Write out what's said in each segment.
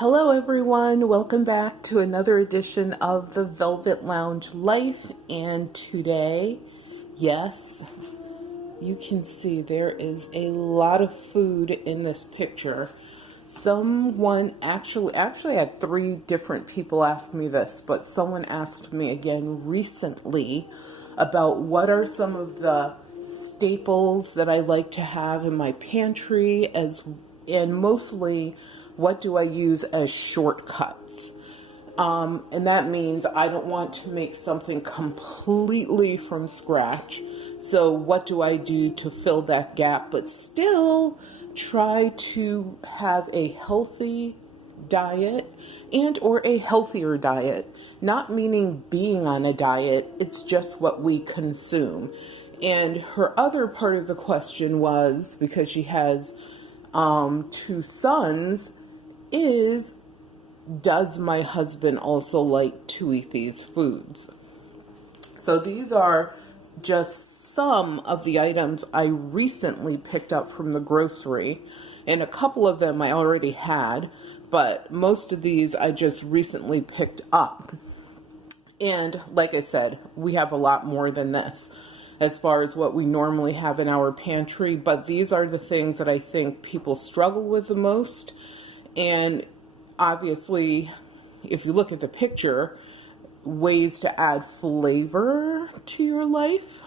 Hello everyone, welcome back to another edition of the Velvet Lounge Life. And today, yes, you can see there is a lot of food in this picture. Someone actually I had 3 different people ask me this, but someone asked me again recently about what are some of the staples that I like to have in my pantry, and mostly what do I use as shortcuts. And that means I don't want to make something completely from scratch. So what do I do to fill that gap, but still try to have a healthy diet and or a healthier diet? Not meaning being on a diet, it's just what we consume. And her other part of the question was, because she has 2 sons, does my husband also like to eat these foods? So these are just some of the items I recently picked up from the grocery, and a couple of them I already had, but most of these I just recently picked up. And like I said, we have a lot more than this as far as what we normally have in our pantry, but these are the things that I think people struggle with the most. And obviously, if you look at the picture, ways to add flavor to your life,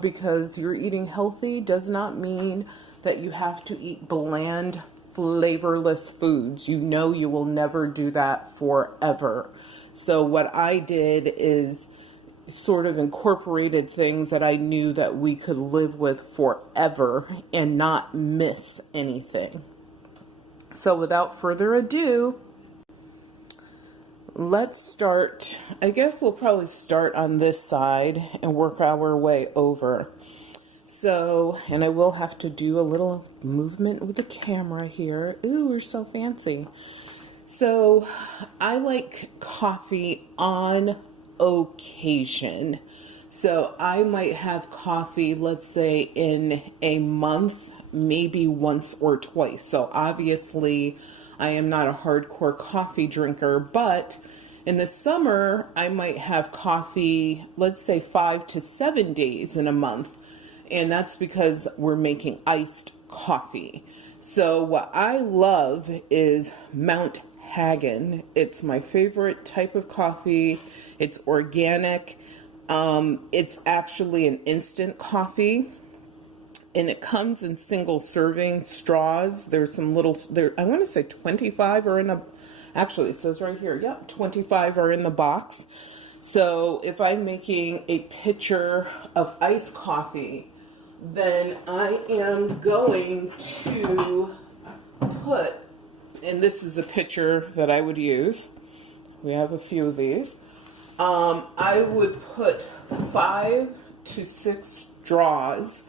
because you're eating healthy does not mean that you have to eat bland, flavorless foods. You know you will never do that forever. So what I did is sort of incorporated things that I knew that we could live with forever and not miss anything. So without further ado, let's start. I guess we'll probably start on this side and work our way over. So, and I will have to do a little movement with the camera here. Ooh, we're so fancy. So I like coffee on occasion. So I might have coffee, let's say in a month, maybe once or twice. So obviously I am not a hardcore coffee drinker, but in the summer I might have coffee, let's say 5 to 7 days in a month. And that's because we're making iced coffee. So what I love is Mount Hagen. It's my favorite type of coffee. It's organic. It's actually an instant coffee, and it comes in single serving straws. There's some little, I want to say 25 are in a, actually it says right here, yep, 25 are in the box. So if I'm making a pitcher of iced coffee, then I am going to put, and this is the pitcher that I would use. We have a few of these. I would put 5 to 6 straws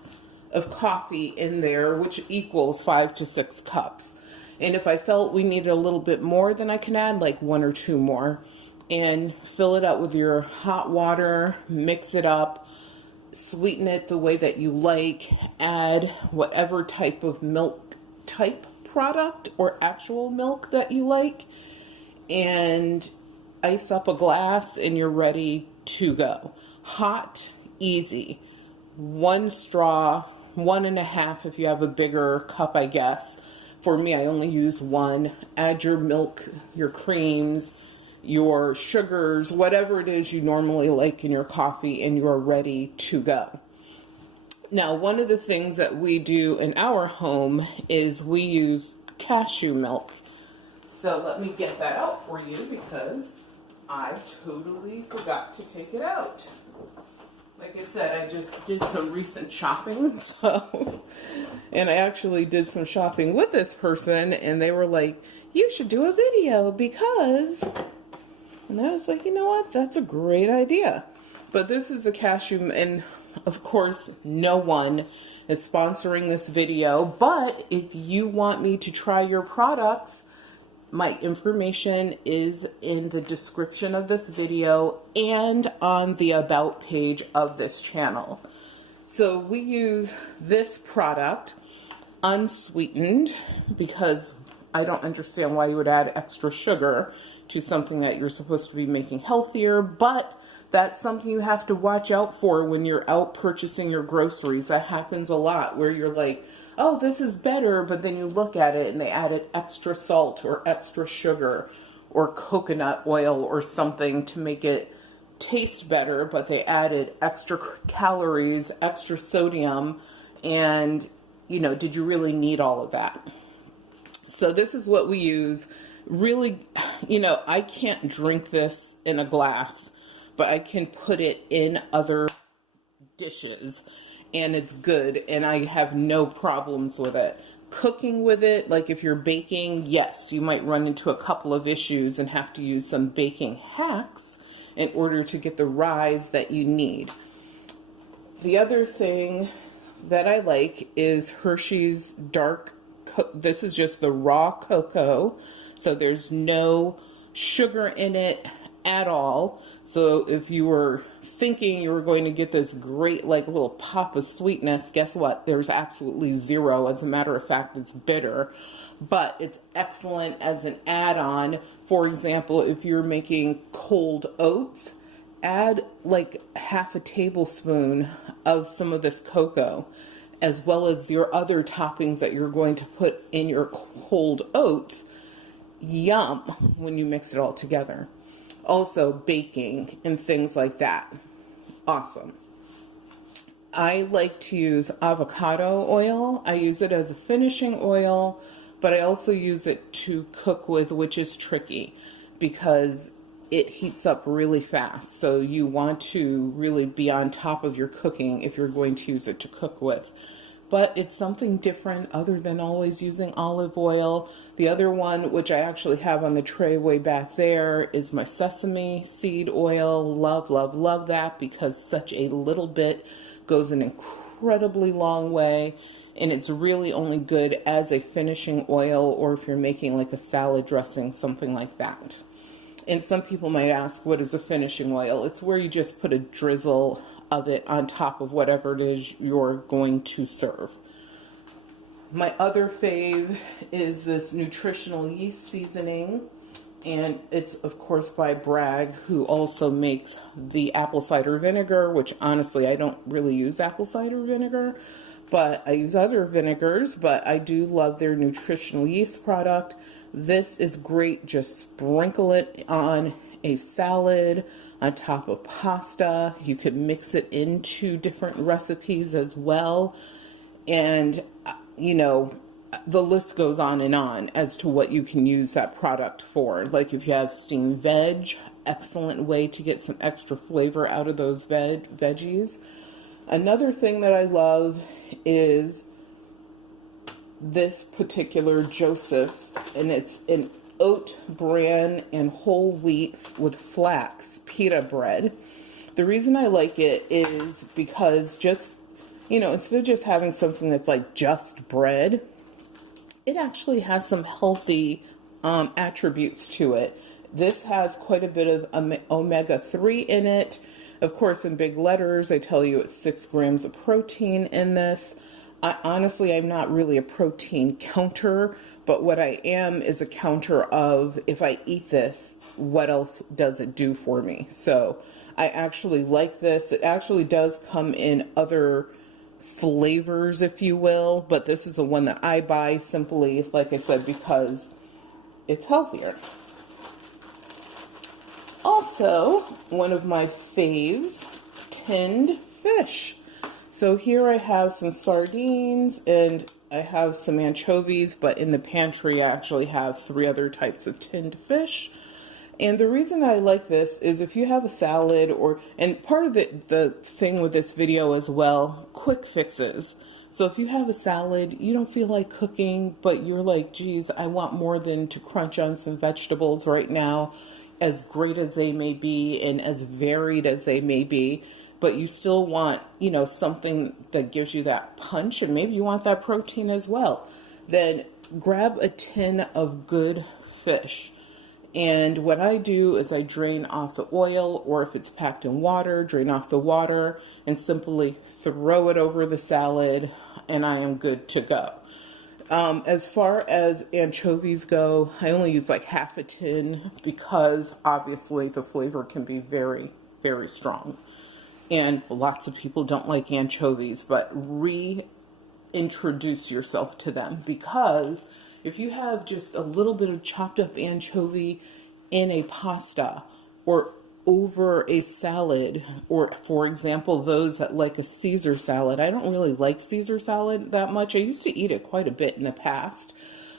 of coffee in there, which equals 5 to 6 cups. And if I felt we needed a little bit more, then I can add like 1 or 2 more and fill it up with your hot water, mix it up, sweeten it the way that you like, add whatever type of milk type product or actual milk that you like, and ice up a glass and you're ready to go. Hot, easy. 1 straw, 1.5 if you have a bigger cup, I guess. For me, I only use 1. Add your milk, your creams, your sugars, whatever it is you normally like in your coffee, and you're ready to go. Now, one of the things that we do in our home is we use cashew milk. So let me get that out for you because I totally forgot to take it out. Like I said, I just did some recent shopping, and I actually did some shopping with this person, and they were like, you should do a video because, and I was like, you know what, that's a great idea. But this is the cashew, and of course, no one is sponsoring this video, but if you want me to try your products, my information is in the description of this video and on the about page of this channel. So we use this product unsweetened because I don't understand why you would add extra sugar to something that you're supposed to be making healthier, but that's something you have to watch out for when you're out purchasing your groceries. That happens a lot where you're like, oh, this is better, but then you look at it and they added extra salt or extra sugar or coconut oil or something to make it taste better, but they added extra calories, extra sodium, and, you know, did you really need all of that? So this is what we use. Really, you know, I can't drink this in a glass, but I can put it in other dishes and it's good and I have no problems with it. Cooking with it, like if you're baking, yes, you might run into a couple of issues and have to use some baking hacks in order to get the rise that you need. The other thing that I like is Hershey's dark, this is just the raw cocoa, so there's no sugar in it at all. So if you were thinking you were going to get this great like little pop of sweetness, guess what? There's absolutely zero. As a matter of fact, it's bitter, but it's excellent as an add-on. For example, if you're making cold oats, add like half a tablespoon of some of this cocoa, as well as your other toppings that you're going to put in your cold oats. Yum when you mix it all together. Also baking and things like that. Awesome. I like to use avocado oil. I use it as a finishing oil, but I also use it to cook with, which is tricky because it heats up really fast. So you want to really be on top of your cooking if you're going to use it to cook with. But it's something different other than always using olive oil. The other one, which I actually have on the tray way back there, is my sesame seed oil. Love, love, love that because such a little bit goes an incredibly long way. And it's really only good as a finishing oil or if you're making like a salad dressing, something like that. And some people might ask, what is a finishing oil? It's where you just put a drizzle of it on top of whatever it is you're going to serve. My other fave is this Nutritional Yeast seasoning, and it's of course by Bragg, who also makes the apple cider vinegar, which honestly I don't really use apple cider vinegar, but I use other vinegars, but I do love their Nutritional Yeast product. This is great. Just sprinkle it on a salad, on top of pasta. You could mix it into different recipes as well. And, you know, the list goes on as to what you can use that product for. Like if you have steamed veg, excellent way to get some extra flavor out of those veggies. Another thing that I love is this particular Joseph's, and it's an Oat Bran and whole wheat with flax pita bread. The reason I like it is because just, you know, instead of just having something that's like just bread, it actually has some healthy attributes to it. This has quite a bit of omega-3 in it. Of course, in big letters, they tell you it's 6 grams of protein in this. Honestly, I'm not really a protein counter, but what I am is a counter of if I eat this, what else does it do for me? So I actually like this. It actually does come in other flavors, if you will, but this is the one that I buy simply, like I said, because it's healthier. Also, one of my faves, tinned fish. So here I have some sardines and I have some anchovies, but in the pantry I actually have 3 other types of tinned fish. And the reason I like this is if you have a salad and part of the thing with this video as well, quick fixes. So if you have a salad, you don't feel like cooking, but you're like, geez, I want more than to crunch on some vegetables right now, as great as they may be and as varied as they may be. But you still want, you know, something that gives you that punch, and maybe you want that protein as well. Then grab a tin of good fish. And what I do is I drain off the oil, or if it's packed in water, drain off the water and simply throw it over the salad, and I am good to go. As far as anchovies go, I only use like half a tin because obviously the flavor can be very, very strong. And lots of people don't like anchovies, but reintroduce yourself to them, because if you have just a little bit of chopped up anchovy in a pasta or over a salad, or for example, those that like a Caesar salad. I don't really like Caesar salad that much. I used to eat it quite a bit in the past,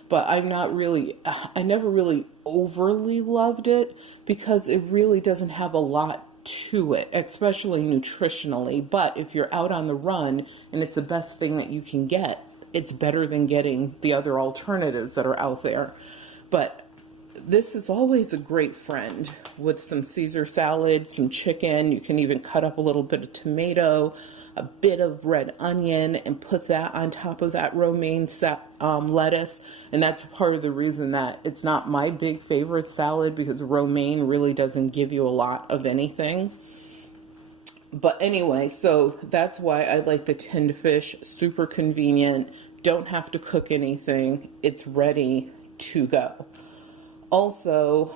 but I never really overly loved it because it really doesn't have a lot to it, especially nutritionally. But if you're out on the run and it's the best thing that you can get, it's better than getting the other alternatives that are out there. But this is always a great friend with some Caesar salad, some chicken. You can even cut up a little bit of tomato, a bit of red onion, and put that on top of that romaine lettuce. And that's part of the reason that it's not my big favorite salad, because romaine really doesn't give you a lot of anything. But anyway, so that's why I like the tinned fish. Super convenient. Don't have to cook anything. It's ready to go. Also,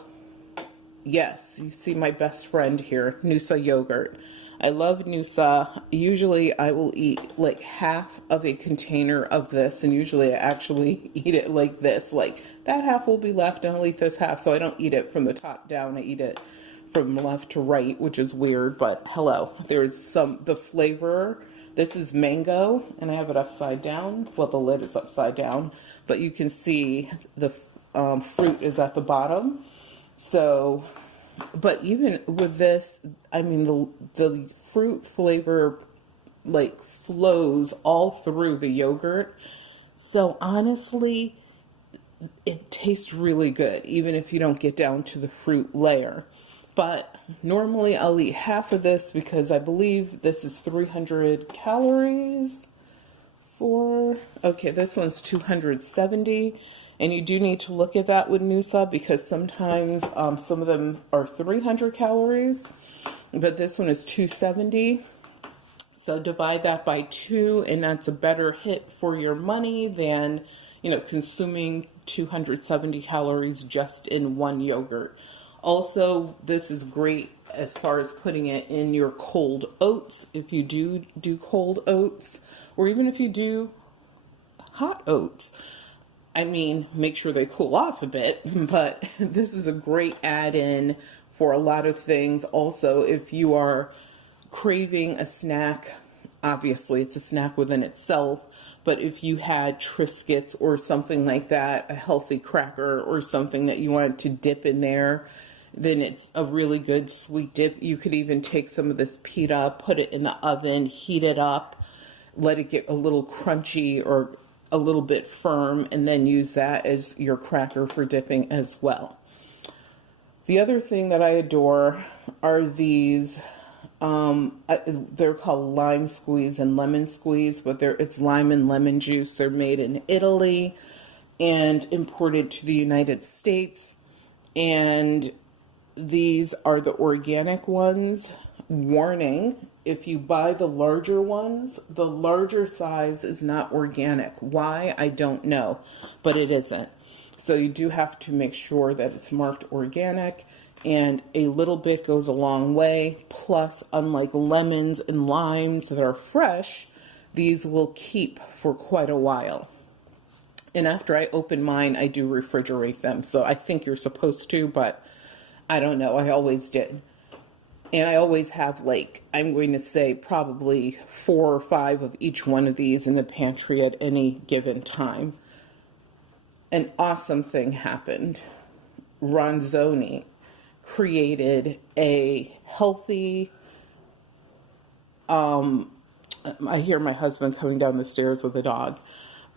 yes, you see my best friend here, Noosa yogurt. I love Noosa. Usually I will eat like half of a container of this, and usually I actually eat it like this. Like that half will be left and I'll eat this half. So I don't eat it from the top down. I eat it from left to right, which is weird, but hello. There's the flavor. This is mango, and I have it upside down. Well, the lid is upside down, but you can see the fruit is at the bottom. So, but even with this, I mean, the fruit flavor like flows all through the yogurt. So honestly, it tastes really good, even if you don't get down to the fruit layer. But normally I'll eat half of this because I believe this is 300 calories okay, this one's 270. And you do need to look at that with Noosa, because sometimes some of them are 300 calories, but this one is 270. So divide that by 2, and that's a better hit for your money than, consuming 270 calories just in one yogurt. Also, this is great as far as putting it in your cold oats, if you do cold oats, or even if you do hot oats. I mean, make sure they cool off a bit, but this is a great add-in for a lot of things. Also, if you are craving a snack, obviously it's a snack within itself, but if you had Triscuits or something like that, a healthy cracker or something that you wanted to dip in there, then it's a really good sweet dip. You could even take some of this pita, put it in the oven, heat it up, let it get a little crunchy or a little bit firm, and then use that as your cracker for dipping as well. The other thing that I adore are these, they're called lime squeeze and lemon squeeze, but it's lime and lemon juice. They're made in Italy and imported to the United States. And these are the organic ones. Warning, if you buy the larger ones, the larger size is not organic. Why? I don't know, but it isn't. So you do have to make sure that it's marked organic, and a little bit goes a long way. Plus, unlike lemons and limes that are fresh, these will keep for quite a while. And after I open mine, I do refrigerate them. So I think you're supposed to, but I don't know. I always did. And I always have, like, I'm going to say probably 4 or 5 of each one of these in the pantry at any given time. An awesome thing happened. Ronzoni created a healthy, I hear my husband coming down the stairs with a dog.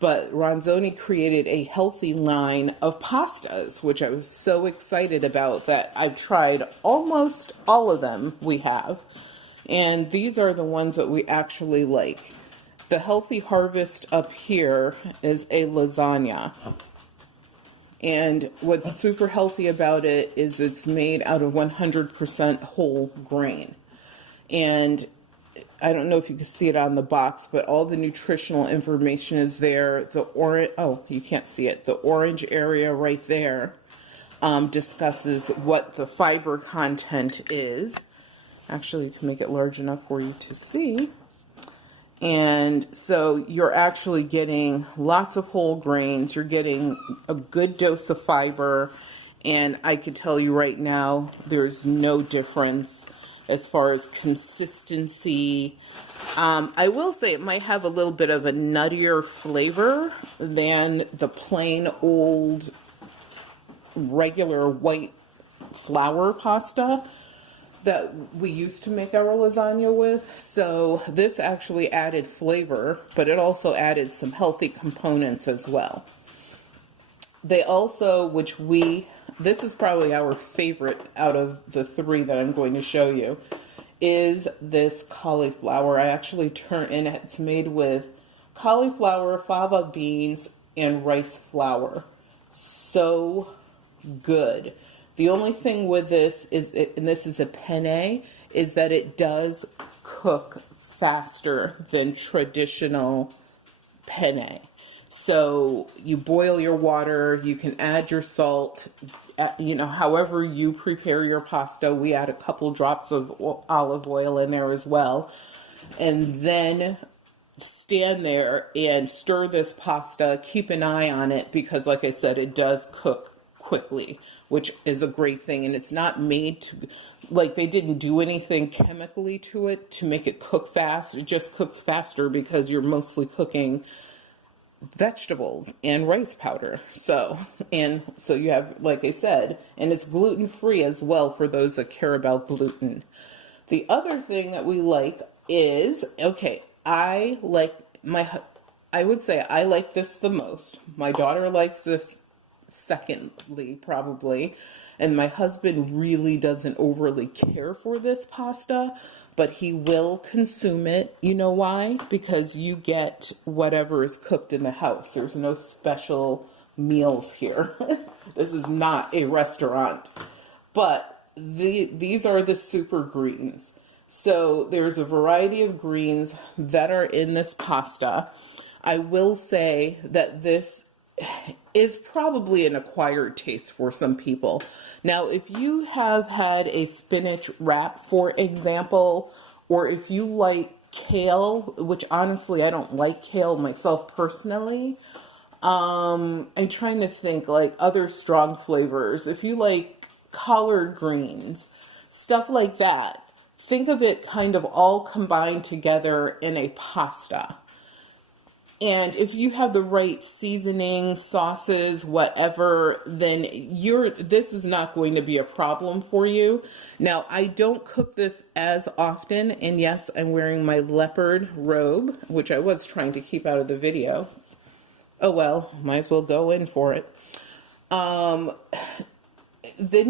But Ronzoni created a healthy line of pastas, which I was so excited about that I've tried almost all of them we have. And these are the ones that we actually like. The Healthy Harvest up here is a lasagna. And what's super healthy about it is it's made out of 100% whole grain. And I don't know if you can see it on the box, but all the nutritional information is there. The orange, oh, you can't see it. The orange area right there discusses what the fiber content is. Actually, you can make it large enough for you to see. And so you're actually getting lots of whole grains. You're getting a good dose of fiber. And I can tell you right now, there's no difference as far as consistency. I will say it might have a little bit of a nuttier flavor than the plain old regular white flour pasta that we used to make our lasagna with. So this actually added flavor, but it also added some healthy components as well. They also, this is probably our favorite out of the three that I'm going to show you, is this cauliflower. I actually and it's made with cauliflower, fava beans, and rice flour. So good. The only thing with this is, and this is a penne, is that it does cook faster than traditional penne. So you boil your water, you can add your salt, however you prepare your pasta. We add a couple drops of olive oil in there as well. And then stand there and stir this pasta. Keep an eye on it because, like I said, it does cook quickly, which is a great thing. And it's not made to, like, they didn't do anything chemically to it to make it cook fast. It just cooks faster because you're mostly cooking vegetables and rice powder. So you have, like I said, and it's gluten-free as well for those that care about gluten. The other thing that we like is, I would say I like this the most. My daughter likes this secondly, probably. And my husband really doesn't overly care for this pasta, but he will consume it. You know why? Because you get whatever is cooked in the house. There's no special meals here. This is not a restaurant. But these are the super greens. So there's a variety of greens that are in this pasta. I will say that this is probably an acquired taste for some people. Now, if you have had a spinach wrap, for example, or if you like kale, which honestly I don't like kale myself personally, I'm trying to think like other strong flavors. If you like collard greens, stuff like that, think of it kind of all combined together in a pasta. And if you have the right seasoning, sauces, whatever, then this is not going to be a problem for you. Now, I don't cook this as often. And yes, I'm wearing my leopard robe, which I was trying to keep out of the video. Oh, well, might as well go in for it. Then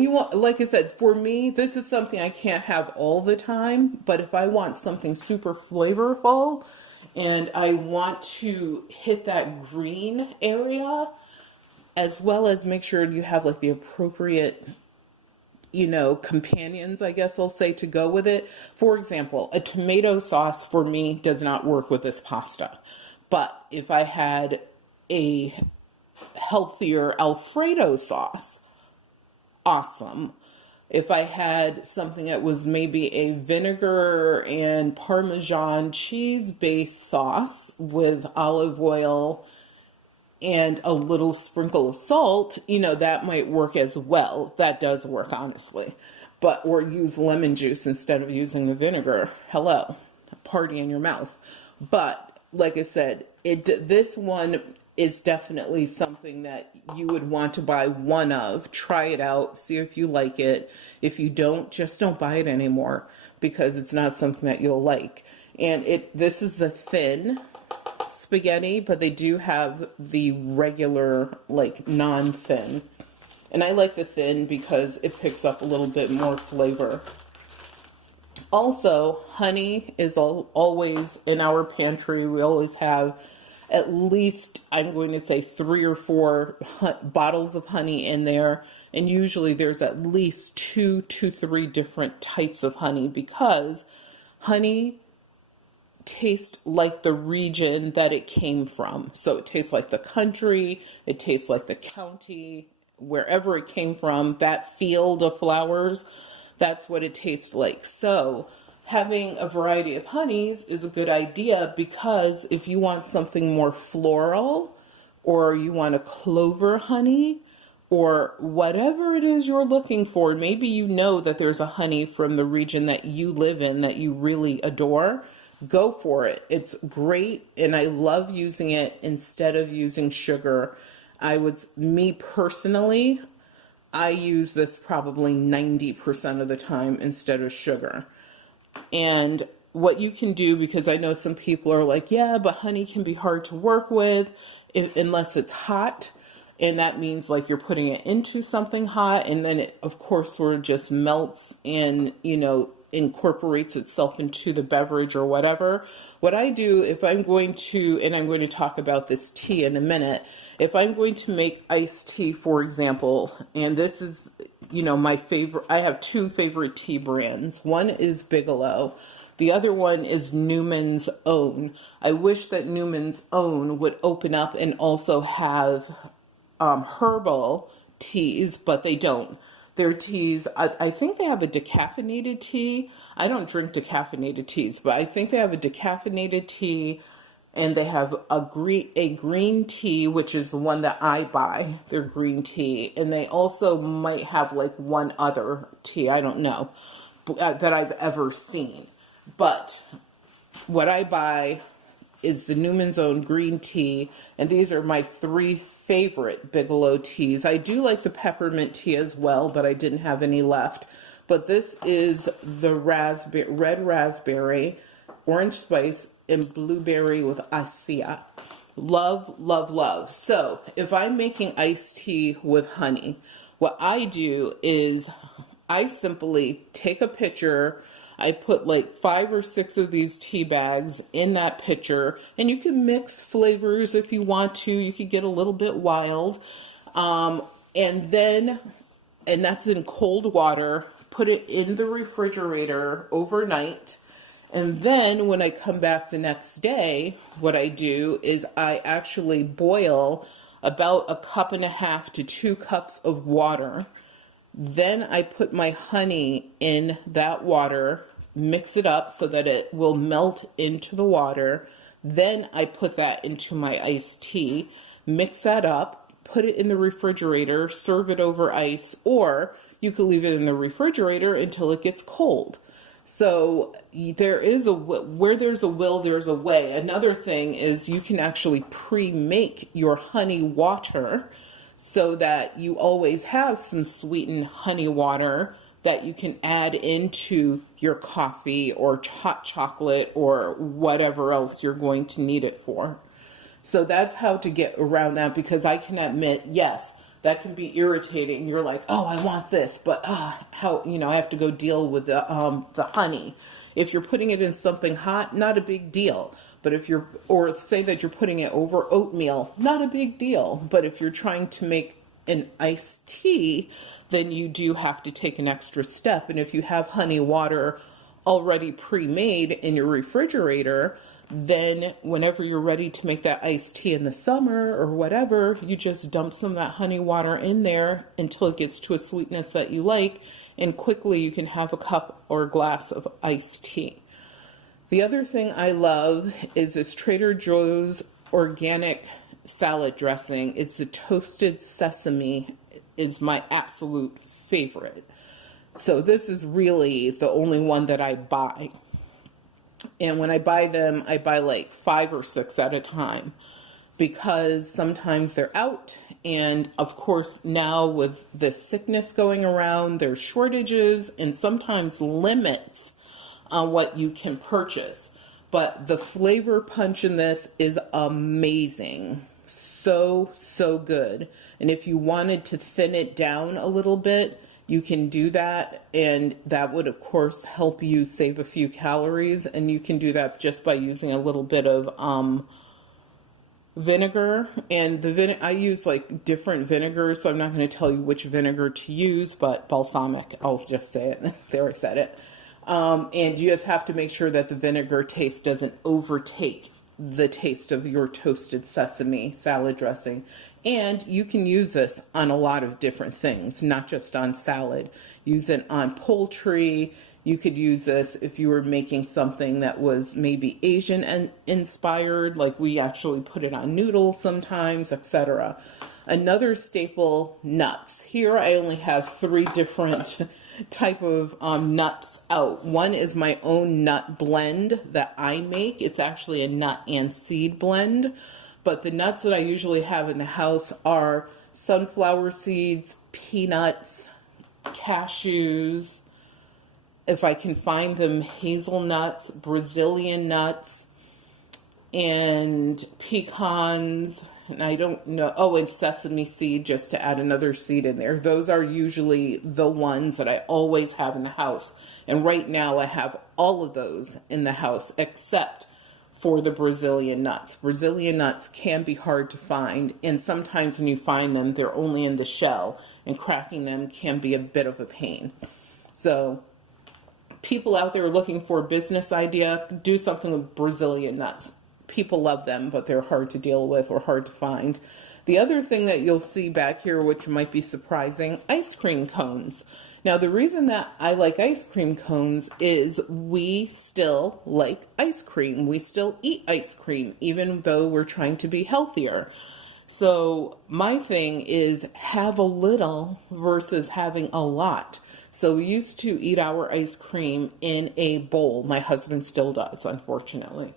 you want, like I said, for me, this is something I can't have all the time. But if I want something super flavorful, and I want to hit that green area, as well as make sure you have like the appropriate, companions, I guess I'll say, to go with it. For example, a tomato sauce for me does not work with this pasta. But if I had a healthier Alfredo sauce, awesome. If I had something that was maybe a vinegar and Parmesan cheese-based sauce with olive oil and a little sprinkle of salt, that might work as well. That does work, honestly. Or use lemon juice instead of using the vinegar. Hello, party in your mouth. But like I said, this one is definitely something that you would want to buy one of. Try it out, see if you like it. If you don't, just don't buy it anymore because it's not something that you'll like. And this is the thin spaghetti, but they do have the regular, like, non-thin. And I like the thin because it picks up a little bit more flavor. Also, honey is always in our pantry. We always have at least, I'm going to say 3 or 4 bottles of honey in there. And usually there's at least 2 to 3 different types of honey because honey taste like the region that it came from. So it tastes like the country, it tastes like the county, wherever it came from, that field of flowers, that's what it tastes like. So having a variety of honeys is a good idea, because if you want something more floral, or you want a clover honey, or whatever it is you're looking for, maybe you know that there's a honey from the region that you live in that you really adore, go for it. It's great, and I love using it instead of using sugar. Me personally, I use this probably 90% of the time instead of sugar. And what you can do, because I know some people are like, yeah, but honey can be hard to work with unless it's hot. And that means like you're putting it into something hot, and then it, of course, sort of just melts and, incorporates itself into the beverage or whatever. What I do, if I'm going to, and I'm going to talk about this tea in a minute, if I'm going to make iced tea, for example, and this is, my favorite, I have two favorite tea brands. One is Bigelow. The other one is Newman's Own. I wish that Newman's Own would open up and also have herbal teas, but they don't. Their teas, I think they have a decaffeinated tea. I don't drink decaffeinated teas, but I think they have a decaffeinated tea, and they have a green tea, which is the one that I buy, their green tea. And they also might have like one other tea, I don't know, that I've ever seen. But what I buy is the Newman's Own green tea, and these are my three favorite Bigelow teas. I do like the peppermint tea as well, but I didn't have any left. But this is the red raspberry, orange spice, and blueberry with acai. Love, love, love. So if I'm making iced tea with honey, what I do is I simply take a pitcher. I put like 5 or 6 of these tea bags in that pitcher, and you can mix flavors if you want to. You could get a little bit wild. And that's in cold water. Put it in the refrigerator overnight. And then when I come back the next day, what I do is I actually boil about 1.5 to 2 cups of water. Then I put my honey in that water, mix it up so that it will melt into the water. Then I put that into my iced tea, mix that up, put it in the refrigerator, serve it over ice, or you could leave it in the refrigerator until it gets cold. So where there's a will, there's a way. Another thing is you can actually pre-make your honey water, so that you always have some sweetened honey water that you can add into your coffee or hot chocolate or whatever else you're going to need it for. So that's how to get around that, because I can admit, yes, that can be irritating. You're like, oh, I want this, but I have to go deal with the honey. If you're putting it in something hot, not a big deal. But or say that you're putting it over oatmeal, not a big deal. But if you're trying to make an iced tea, then you do have to take an extra step. And if you have honey water already pre-made in your refrigerator, then whenever you're ready to make that iced tea in the summer or whatever, you just dump some of that honey water in there until it gets to a sweetness that you like, and quickly you can have a cup or a glass of iced tea. The other thing I love is this Trader Joe's organic salad dressing. It's a toasted sesame, is my absolute favorite. So this is really the only one that I buy. And when I buy them, I buy like 5 or 6 at a time, because sometimes they're out. And of course, now with the sickness going around, there's shortages and sometimes limits on what you can purchase. But the flavor punch in this is amazing. So, so good. And if you wanted to thin it down a little bit, you can do that. And that would, of course, help you save a few calories. And you can do that just by using a little bit of vinegar. And I use like different vinegars, so I'm not going to tell you which vinegar to use, but balsamic, I'll just say it. There, I said it. And you just have to make sure that the vinegar taste doesn't overtake the taste of your toasted sesame salad dressing. And you can use this on a lot of different things, not just on salad. Use it on poultry. You could use this if you were making something that was maybe Asian inspired, like we actually put it on noodles sometimes, etc. Another staple, nuts. Here I only have 3 different type of nuts out. One is my own nut blend that I make. It's actually a nut and seed blend. But the nuts that I usually have in the house are sunflower seeds, peanuts, cashews, if I can find them, hazelnuts, Brazilian nuts, and pecans, and I don't know, oh, and sesame seed, just to add another seed in there. Those are usually the ones that I always have in the house. And right now I have all of those in the house except for the Brazilian nuts. Brazilian nuts can be hard to find, and sometimes when you find them, they're only in the shell, and cracking them can be a bit of a pain. So people out there looking for a business idea, do something with Brazilian nuts. People love them, but they're hard to deal with or hard to find. The other thing that you'll see back here, which might be surprising, ice cream cones. Now, the reason that I like ice cream cones is we still like ice cream. We still eat ice cream, even though we're trying to be healthier. So my thing is have a little versus having a lot. So we used to eat our ice cream in a bowl. My husband still does, unfortunately.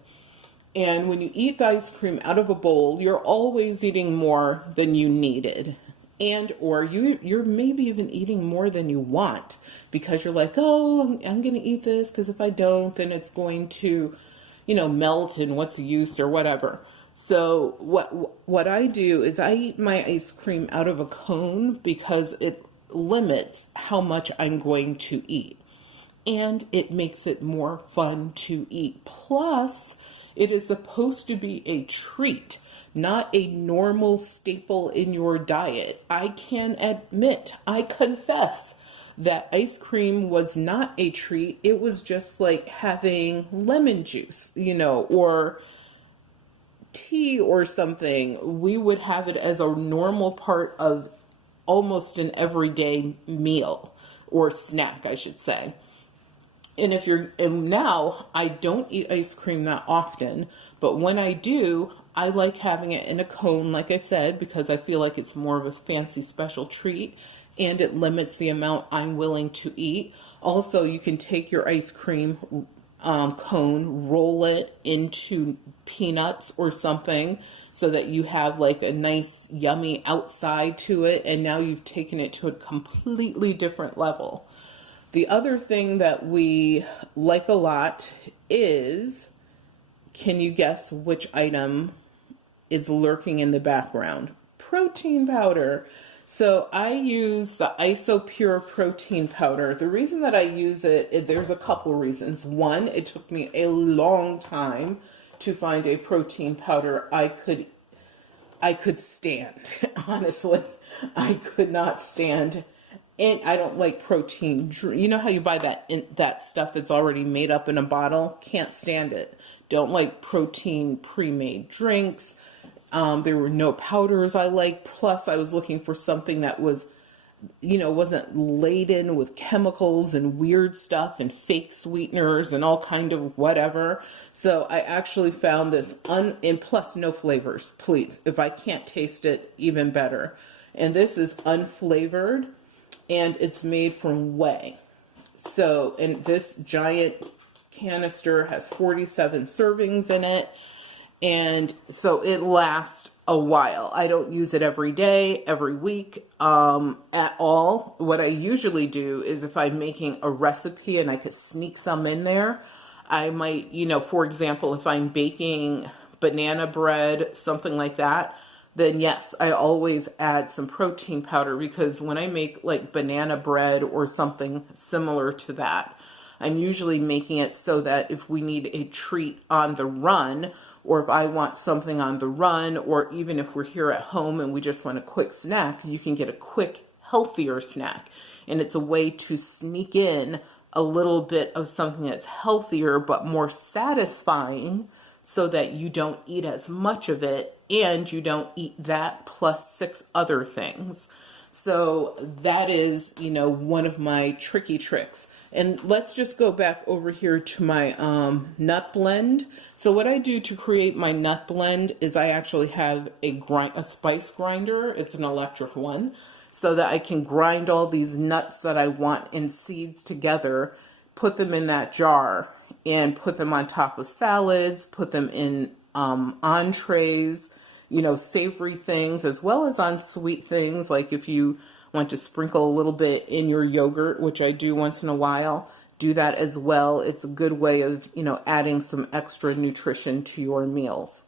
And when you eat the ice cream out of a bowl, you're always eating more than you needed. And or you're maybe even eating more than you want because you're like, oh, I'm going to eat this because if I don't, then it's going to, melt and what's the use or whatever. So what I do is I eat my ice cream out of a cone because it limits how much I'm going to eat. And it makes it more fun to eat. Plus, it is supposed to be a treat, not a normal staple in your diet. I can admit, I confess that ice cream was not a treat. It was just like having lemon juice, or tea or something. We would have it as a normal part of almost an everyday meal or snack, I should say. And now I don't eat ice cream that often, but when I do, I like having it in a cone, like I said, because I feel like it's more of a fancy special treat and it limits the amount I'm willing to eat. Also, you can take your ice cream cone, roll it into peanuts or something so that you have like a nice yummy outside to it, and now you've taken it to a completely different level. The other thing that we like a lot is, can you guess which item is lurking in the background? Protein powder. So I use the IsoPure protein powder. The reason that I use it, there's a couple reasons. One, it took me a long time to find a protein powder I could stand. Honestly, I could not stand. And I don't like protein. You know how you buy that stuff that's already made up in a bottle? Can't stand it. Don't like protein pre-made drinks. There were no powders I liked. Plus, I was looking for something that was, wasn't laden with chemicals and weird stuff and fake sweeteners and all kind of whatever. So I actually found this, and plus no flavors, please. If I can't taste it, even better. And this is unflavored, and it's made from whey. So, and this giant canister has 47 servings in it. And so it lasts a while. I don't use it every day, every week, at all. What I usually do is if I'm making a recipe and I could sneak some in there, I might, for example, if I'm baking banana bread, something like that, then yes, I always add some protein powder, because when I make like banana bread or something similar to that, I'm usually making it so that if we need a treat on the run, or if I want something on the run, or even if we're here at home and we just want a quick snack, you can get a quick, healthier snack. And it's a way to sneak in a little bit of something that's healthier but more satisfying, so that you don't eat as much of it and you don't eat that plus 6 other things. So that is, one of my tricky tricks. And let's just go back over here to my nut blend. So what I do to create my nut blend is I actually have a spice grinder. It's an electric one, so that I can grind all these nuts that I want and seeds together, put them in that jar, and put them on top of salads, put them in entrees, savory things, as well as on sweet things. Like if you want to sprinkle a little bit in your yogurt, which I do once in a while, do that as well. It's a good way of, adding some extra nutrition to your meals.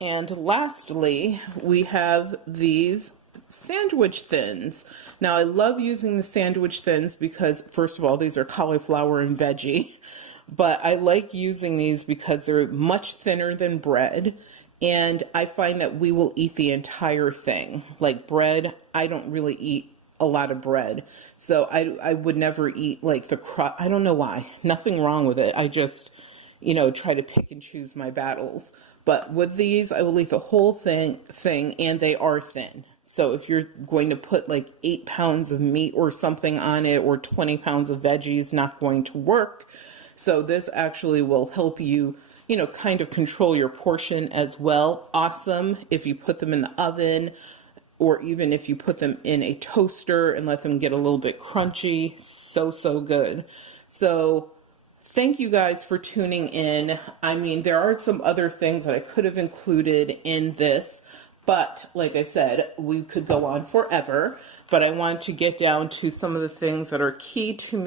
And lastly, we have these sandwich thins. Now, I love using the sandwich thins because, first of all, these are cauliflower and veggie, but I like using these because they're much thinner than bread, and I find that we will eat the entire thing. Like bread, I don't really eat a lot of bread, so I would never eat like the crust. I don't know why. Nothing wrong with it. I just, try to pick and choose my battles. But with these, I will eat the whole thing, and they are thin. So if you're going to put like 8 pounds of meat or something on it, or 20 pounds of veggies, not going to work. So this actually will help you, kind of control your portion as well. Awesome if you put them in the oven, or even if you put them in a toaster and let them get a little bit crunchy. So good. So thank you guys for tuning in. I mean, there are some other things that I could have included in this, but like I said, we could go on forever. But I want to get down to some of the things that are key to me